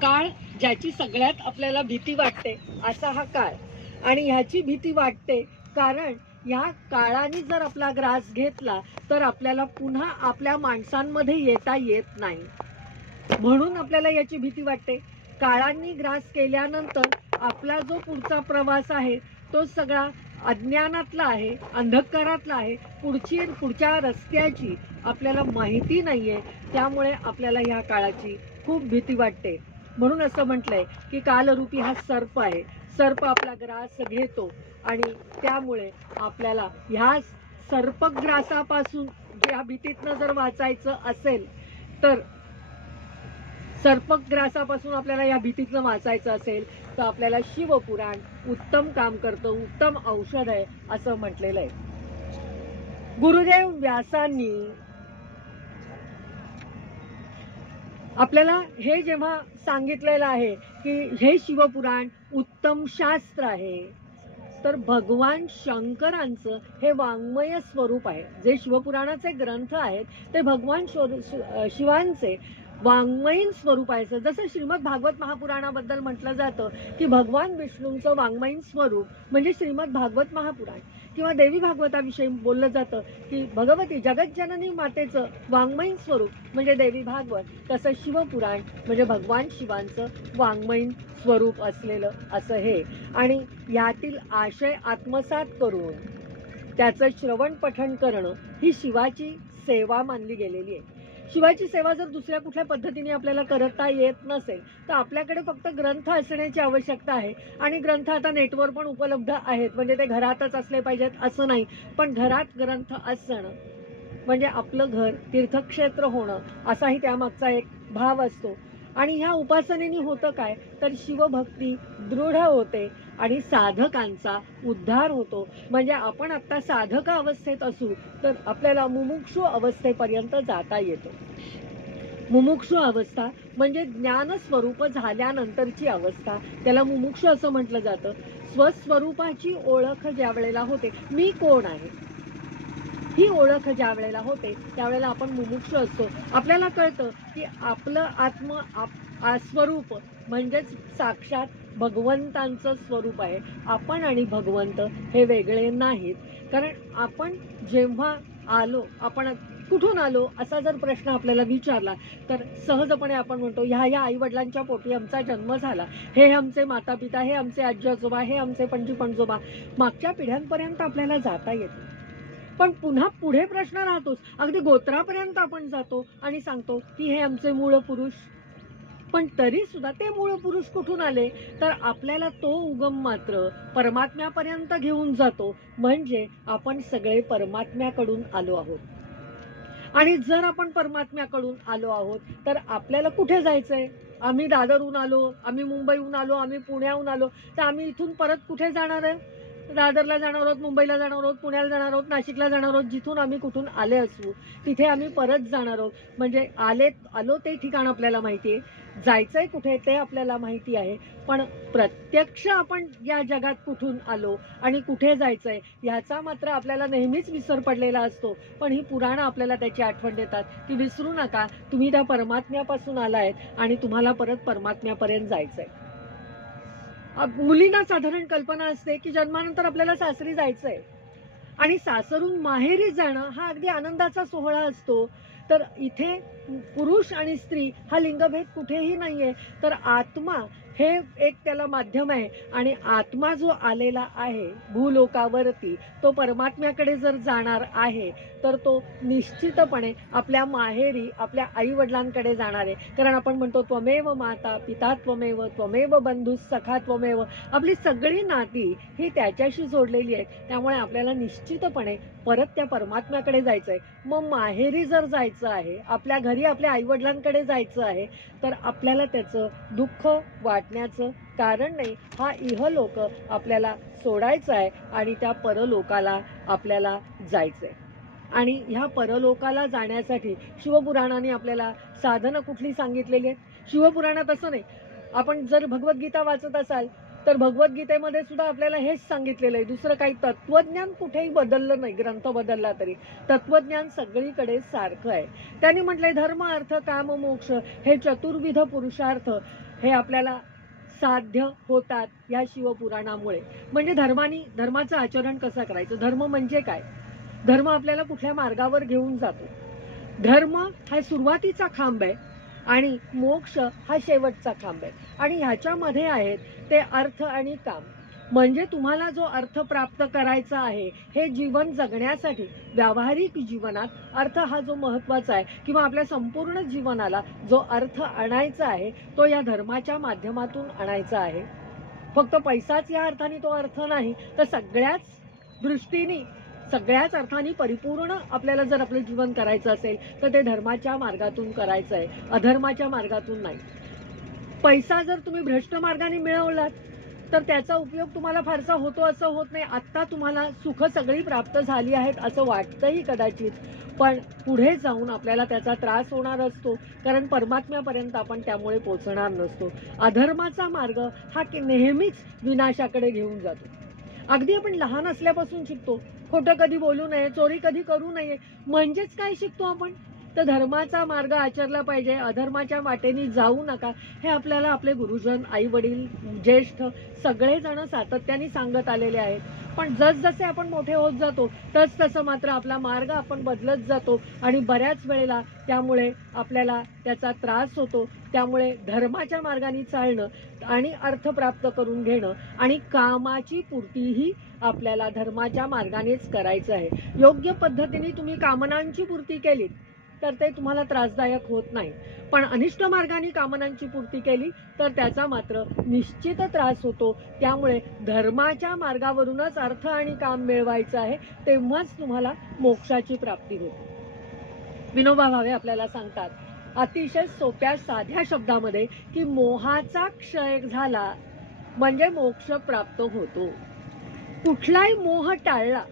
काळ ज्याची सगळ्यात आपल्याला भीती वाटते असा हा काळ. आणि ह्याची भीती वाटते कारण ह्या काळाने जर आपला ग्रास घेतला तर आपल्याला पुन्हा आपल्या माणसांमध्ये येता येत नाही. म्हणून आपल्याला याची भीती वाटते. काळांनी ग्रास केल्यानंतर आपला जो पुढचा प्रवास आहे तो सगळा अज्ञानातला आहे अंधकारातला आहे. पुढची पुढच्या रस्त्याची आपल्याला माहिती नाही आहे त्यामुळे आपल्याला ह्या काळाची खूप भीती वाटते. म्हणून असं म्हटलंय की कालरूपी हा सर्प आहे. सर्प आपला ग्रास घेतो आणि त्यामुळे आपल्याला ह्या सर्पग्रासापासून या भीतीतनं जर वाचायचं असेल तर सर्पग्रासापासून आपल्याला या भीतीतनं वाचायचं असेल तर आपल्याला शिवपुराण उत्तम काम करतं उत्तम औषध आहे असं म्हटलेलं आहे. गुरुदेव व्यासांनी आपल्याला हे जेव्हा सांगितलेलं आहे की हे शिवपुराण उत्तम शास्त्र आहे तर भगवान शंकरांचं हे वाङ्मय स्वरूप आहे. जे शिवपुराणाचे ग्रंथ आहेत ते भगवान शि- शिवांचे वाङ्मयीन स्वरूप आहे. जसं श्रीमद भागवत महापुराणाबद्दल म्हटलं जातं की भगवान विष्णूंचं वाङ्मयीन स्वरूप म्हणजे श्रीमद भागवत महापुराण. किंवा देवी भागवताविषयी बोललं जातं की भगवती जगज्जननी मातेचं वाङ्मयीन स्वरूप म्हणजे देवी भागवत तसं शिवपुराण म्हणजे भगवान शिवांचं वाङ्मयीन स्वरूप असलेलं असं हे. आणि यातील आशय आत्मसात करून त्याचं श्रवण पठण करणं ही शिवाची सेवा मानली गेलेली आहे. शिवाची सेवा जर दुसऱ्या कुठल्या पद्धतीने आपल्याला करता येत नसेल तर आपल्याकडे फक्त ग्रंथ असण्याची आवश्यकता आहे. आणि ग्रंथ आता नेटवर पण उपलब्ध आहेत. म्हणजे ते घरातच असले पाहिजेत असं नाही. पण घरात ग्रंथ असणं म्हणजे आपलं घर तीर्थक्षेत्र होणं असाही त्यामागचा एक भाव असतो. आणि ह्या उपासनेने होतं काय? तर शिवभक्ती दृढ होते आणि साधकांचा उद्धार होतो. म्हणजे आपण आत्ता साधक अवस्थेत असू तर आपल्याला मुमुक्षु अवस्थेपर्यंत जाता येतो. मुमुक्षु अवस्था म्हणजे ज्ञानस्वरूप झाल्यानंतरची अवस्था. त्याला मुमुक्षु असं म्हटलं जातं. स्वस्वरूपाची ओळख ज्या वेळेला होते. मी कोण आहे? ही ओळख ज्या वेळेला होते त्यावेळेला आपण मुमुक्ष असतो. आपल्याला कळतं की आपलं आत्म आप स्वरूप म्हणजेच साक्षात भगवंतांचं स्वरूप आहे. आपण आणि भगवंत हे वेगळे नाहीत. कारण आपण जेव्हा आलो आपण कुठून आलो असा जर प्रश्न आपल्याला विचारला तर सहजपणे आपण म्हणतो ह्या ह्या आईवडिलांच्या पोटी आमचा जन्म झाला. हे आमचे माता पिता हे आमचे आजी आजोबा हे आमचे पणजी पणजोबा मागच्या पिढ्यांपर्यंत आपल्याला जाता येतं पण पुन्हा पुढे प्रश्न राहतोच. अगदी गोत्रापर्यंत आपण जातो आणि सांगतो की हे आमचे मूळ पुरुष. पण तरी सुद्धा ते मूळ पुरुष कुठून आले? तर आपल्याला तो उगम मात्र परमात्म्यापर्यंत घेऊन जातो. म्हणजे आपण सगळे परमात्म्याकडून आलो आहोत. आणि जर आपण परमात्म्याकडून आलो आहोत तर आपल्याला कुठे जायचंय? आम्ही दादरहून आलो आम्ही मुंबईहून आलो आम्ही पुण्याहून आलो तर आम्ही इथून परत कुठे जाणार आहे? दादरला जाणार आहोत मुंबईला जाणार आहोत पुण्याला जाणार आहोत नाशिकला जाणार आहोत जिथून आम्ही कुठून आले असू तिथे आम्ही परत जाणार आहोत. म्हणजे आले आलो ते ठिकाण आपल्याला माहिती आहे. जायचंय कुठे ते आपल्याला माहिती आहे. पण प्रत्यक्ष आपण या जगात कुठून आलो आणि कुठे जायचंय ह्याचा मात्र आपल्याला नेहमीच विसर पडलेला असतो. पण ही पुराणं आपल्याला त्याची आठवण देतात की विसरू नका तुम्ही त्या परमात्म्यापासून आला आहे आणि तुम्हाला परत परमात्म्यापर्यंत जायचं आहे मुलींना साधारण कल्पना असते की जन्मानंतर आपल्याला सासरी जायचं आहे आणि सासरून माहेरी जाणं हा अगदी आनंदाचा सोहळा असतो. तर इथे पुरुष आणि स्त्री हा लिंगभेद कुठेही नाहीये. तर आत्मा हे एक त्याला माध्यम आहे. आणि आत्मा जो आलेला आहे भूलोकावरती तो परमात्म्याकडे जर जाणार आहे तर तो निश्चितपणे आपल्या माहेरी आपल्या आईवडिलांकडे जाणार आहे. कारण आपण म्हणतो त्वमेव माता पिता त्वमेव त्वमेव बंधू सखा त्वमेव. आपली सगळी नाती ही त्याच्याशी जोडलेली आहेत. त्यामुळे आपल्याला निश्चितपणे परत त्या परमात्म्याकडे जायचं आहे. मग माहेरी जर जायचं आहे आपल्या घरी आपल्या आईवडिलांकडे जायचं आहे तर आपल्याला त्याचं दुःख वाटण्याचं कारण नाही. हा इहलोक आपल्याला सोडायचा आहे आणि त्या परलोकाला आपल्याला जायचं आहे आणि ह्या परलोकाला जाण्यासाठी शिवपुराणाने आपल्याला साधनं कुठली सांगितलेली आहेत? शिवपुराणात असं नाही. आपण जर भगवद्गीता वाचत असाल तर भगवद्गीतेमध्ये सुद्धा आपल्याला हेच सांगितलेलं आहे. दुसरं काही तत्वज्ञान कुठेही बदललं नाही. ग्रंथ बदलला तरी. तत्वज्ञान सगळीकडे सारखं आहे. त्यांनी म्हटलंय धर्म अर्थ काम मोक्ष हे चतुर्विध पुरुषार्थ हे आपल्याला साध्य होतात या शिवपुराणामुळे. म्हणजे धर्मानी धर्माचं आचरण कसं करायचं? धर्म म्हणजे काय? धर्म आपल्याला कुठल्या मार्गावर घेऊन जातो? धर्म हा सुरुवातीचा खांब आहे आणि मोक्ष हा शेवटचा खांब आहे. आणि ह्याच्यामध्ये आहेत ते अर्थ आणि काम. म्हणजे तुम्हाला जो अर्थ प्राप्त करायचा आहे हे जीवन जगण्यासाठी व्यावहारिक जीवनात अर्थ हा जो महत्त्वाचा आहे किंवा आपल्या संपूर्ण जीवनाला जो अर्थ आणायचा आहे तो या धर्माच्या माध्यमातून आणायचा आहे. फक्त पैसाच या अर्थाने तो अर्थ नाही तर सगळ्याच दृष्टीने सगळ्याच अर्थाने परिपूर्ण आपल्याला जर आपलं जीवन करायचं असेल तर ते धर्माच्या मार्गातून करायचं आहे अधर्माच्या मार्गातून नाही. पैसा जर तुम्ही भ्रष्ट मार्गाने मिळवलात तर त्याचा उपयोग तुम्हाला फारसा होतो असं होत नाही. आत्ता तुम्हाला सुख सगळी प्राप्त झाली आहेत असं वाटतंही कदाचित पण पुढे जाऊन आपल्याला त्याचा त्रास होणार असतो. कारण परमात्म्यापर्यंत आपण त्यामुळे पोचणार नसतो. अधर्माचा मार्ग हा की नेहमीच विनाशाकडे घेऊन जातो. अगदी आपण लहान असल्यापासून शिकतो. खोटं कधी बोलू नये चोरी कधी करू नये. म्हणजेच काय शिकतो आपण? तर धर्माचा मार्ग आचरला पाहिजे अधर्माच्या वाटेने जाऊ नका. हे आपल्याला आपले गुरुजन आई वडील ज्येष्ठ सगळेजण सातत्याने सांगत आलेले आहेत. पण जसजसे आपण मोठे होत जातो तस तसं मात्र आपला मार्ग आपण बदलत जातो आणि बऱ्याच वेळेला त्यामुळे आपल्याला त्याचा त्रास होतो. त्यामुळे धर्माच्या मार्गाने चालणं आणि अर्थ प्राप्त करून घेणं आणि कामाची पूर्तीही आपल्याला धर्माच्या मार्गानेच करायचं आहे. योग्य पद्धतीने तुम्ही कामनांची पूर्ती केलीत. तर ते तुम्हाला त्रासदायक होत नाही. पण अनिष्ट मार्गाने कामनांची पूर्ती केली तर त्याचा मात्र निश्चित त्रास होतो. त्यामुळे धर्माच्या मार्गावरूनच अर्थ आणि काम मिळवायचं आहे तेव्हाच तुम्हाला मोक्षाची प्राप्ती होते विनोबा भावे आपल्याला सांगतात अतिशय सोप्या साध्या शब्दामध्ये की मोहाचा क्षय झाला म्हणजे मोक्ष प्राप्त होतो. कुठलाही मोह टाळला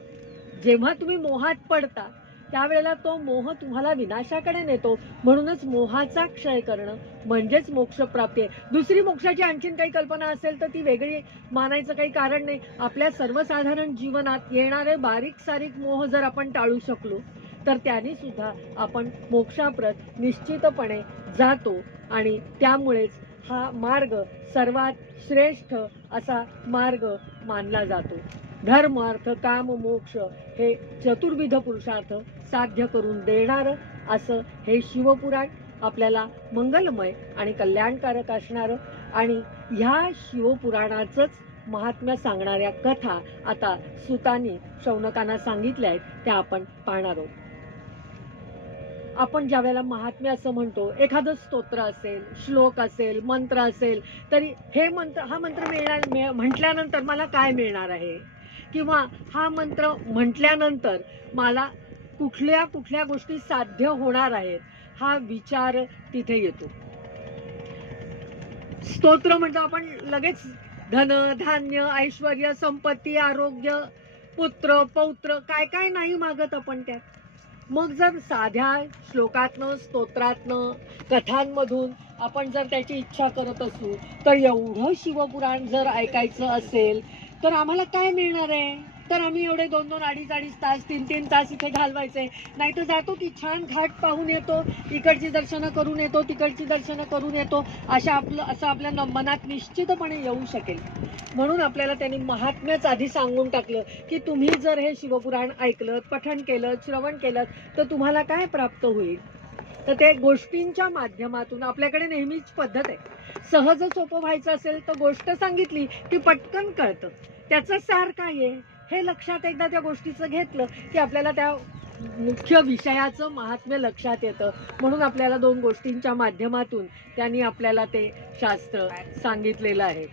जेव्हा तुम्ही मोहात पडता त्यावेळेला तो मोह तुम्हाला विनाशाकडे नेतो. म्हणूनच मोहाचा क्षय करणं म्हणजेच मोक्ष प्राप्ती आहे. दुसरी मोक्षाची आणखीन काही कल्पना असेल तर ती वेगळी मानायचं काही कारण नाही. आपल्या सर्वसाधारण जीवनात येणारे बारीक सारीक मोह जर आपण टाळू शकलो तर त्याने सुद्धा आपण मोक्षाप्रत निश्चितपणे जातो आणि त्यामुळेच हा मार्ग सर्वात श्रेष्ठ असा मार्ग मानला जातो. धर्म अर्थ काम मोक्ष हे चतुर्विध पुरुषार्थ साध्य करून देणारं असं हे शिवपुराण आपल्याला मंगलमय आणि कल्याणकारक असणारं. आणि ह्या शिवपुराणाचंच महात्म्य सांगणाऱ्या कथा आता सुतानी शौनकांना सांगितल्या आहेत त्या आपण पाहणार आहोत. आपण ज्या वेळेला महात्म्य असं म्हणतो एखादं स्तोत्र असेल श्लोक असेल मंत्र असेल तरी हे मंत्र हा मंत्र मिळणार म्हटल्यानंतर मला काय मिळणार आहे? किंवा हा मंत्र म्हटल्यानंतर मला कुठल्या कुठल्या गोष्टी साध्य होणार आहेत हा विचार तिथे येतो. स्तोत्र म्हणतो आपण लगेच धन धान्य ऐश्वर संपत्ती आरोग्य पुत्र पौत्र काय काय नाही मागत आपण त्यात. मग जर साध्या श्लोकातनं स्तोत्रातनं कथांमधून आपण जर त्याची इच्छा करत असू तर एवढं शिवपुराण जर ऐकायचं असेल तर आम्हाला काय मिळणार आहे? तर आम्ही एवढे दोन दोन अडीच अडीच तास तीन तीन तास इथे घालवायचे. नाही तर जातो की छान घाट पाहून येतो इकडची दर्शनं करून येतो तिकडची दर्शनं करून येतो अशा आपलं असं आपल्या मनात निश्चितपणे येऊ शकेल. म्हणून आपल्याला त्यांनी महात्म्याच आधी सांगून टाकलं की तुम्ही जर हे शिवपुराण ऐकलं पठण केलं श्रवण केलं तर तुम्हाला काय प्राप्त होईल? तर ते गोष्टींच्या माध्यमातून आपल्याकडे नेहमीच पद्धत आहे. सहज सोपं व्हायचं असेल तर गोष्ट सांगितली की पटकन कळतं. त्याचं सार काय आहे? हे लक्षात एकदा त्या गोष्टीचं घेतलं की आपल्याला त्या मुख्य विषयाचं महात्म्य लक्षात येतं. म्हणून आपल्याला दोन गोष्टींच्या माध्यमातून त्यांनी आपल्याला ते शास्त्र सांगितलेलं आहे.